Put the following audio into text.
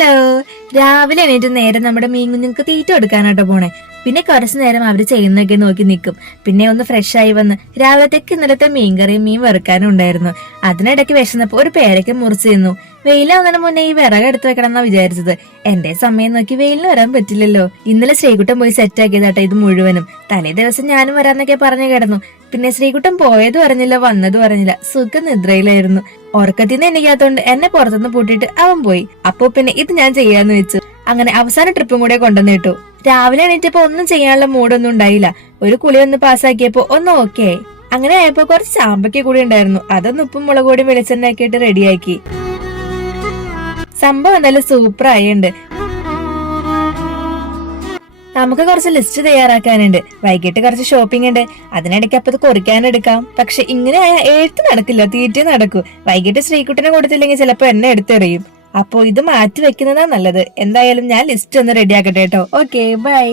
Hello. രാവിലെ എണീറ്റ് നേരം നമ്മുടെ മീൻ കുഞ്ഞുങ്ങൾക്ക് തീറ്റ കൊടുക്കാനാട്ടോ പോണേ. പിന്നെ കുറച്ചു നേരം അവര് ചെയ്യുന്നൊക്കെ നോക്കി നിൽക്കും. പിന്നെ ഒന്ന് ഫ്രഷ് ആയി വന്ന് രാവിലത്തേക്ക് ഇന്നലത്തെ മീൻകറിയും മീൻ വറുക്കാനും ഉണ്ടായിരുന്നു. അതിനിടയ്ക്ക് വിശന്നപ്പോ ഒരു പേരയ്ക്ക് മുറിച്ച് തിന്നു. വെയിലാവുന്നതിന് മുന്നേ ഈ വിറക് എടുത്ത് വെക്കണം എന്നാ വിചാരിച്ചത്. എന്റെ സമയം നോക്കി വെയിലിന് വരാൻ പറ്റില്ലല്ലോ. ഇന്നലെ ശ്രീകുട്ടൻ പോയി സെറ്റ് ആക്കിയതാട്ടെ ഇത് മുഴുവനും. തലേ ദിവസം ഞാനും വരാന്നൊക്കെ പറഞ്ഞു കിടന്നു. പിന്നെ ശ്രീകുട്ടൻ പോയതും അറിഞ്ഞില്ല വന്നതും അറിഞ്ഞില്ല. സുഖ നിദ്രയിലായിരുന്നു. ഉറക്കത്തിന്ന് എണ്ണിക്കാത്തോണ്ട് എന്നെ പുറത്തുനിന്ന് പൂട്ടിയിട്ട് അവൻ പോയി. അപ്പൊ പിന്നെ ഇത് ഞാൻ ചെയ്യാന്ന് വെച്ചു. അങ്ങനെ അവസാന ട്രിപ്പും കൂടെ കൊണ്ടുവന്നിട്ടു. രാവിലെ എണീറ്റപ്പോ ഒന്നും ചെയ്യാനുള്ള മൂഡൊന്നും ഉണ്ടായില്ല. ഒരു കുളി ഒന്ന് പാസ്സാക്കിയപ്പോ ഒന്ന് ഓക്കെ ആയി. അങ്ങനെ ആയപ്പോ കുറച്ച് ചാമ്പയ്ക്ക കൂടി ഉണ്ടായിരുന്നു. അതൊന്ന് ഉപ്പും മുളക് പൊടി വെളിച്ചെണ്ണ ആക്കിയിട്ട് റെഡിയാക്കി. സംഭവം എന്തായാലും സൂപ്പർ ആയിണ്ട്. നമുക്ക് കുറച്ച് ലിസ്റ്റ് തയ്യാറാക്കാനുണ്ട്. വൈകിട്ട് കുറച്ച് ഷോപ്പിംഗ് ഉണ്ട്. അതിനിടയ്ക്ക് അപ്പൊ ഇത് കുറിക്കാനെടുക്കാം. പക്ഷെ ഇങ്ങനെ ആയാൽ എഴുത്ത് നടക്കില്ല, തീറ്റ നടക്കൂ. വൈകിട്ട് ശ്രീകുട്ടനെ കൊടുത്തില്ലെങ്കിൽ ചിലപ്പോ എന്നെ എടുത്തെറിയും. അപ്പൊ ഇത് മാറ്റി വെക്കുന്നതാ നല്ലത്. എന്തായാലും ഞാൻ ലിസ്റ്റ് ഒന്ന് റെഡിയാക്കട്ടെ കേട്ടോ. Okay, by.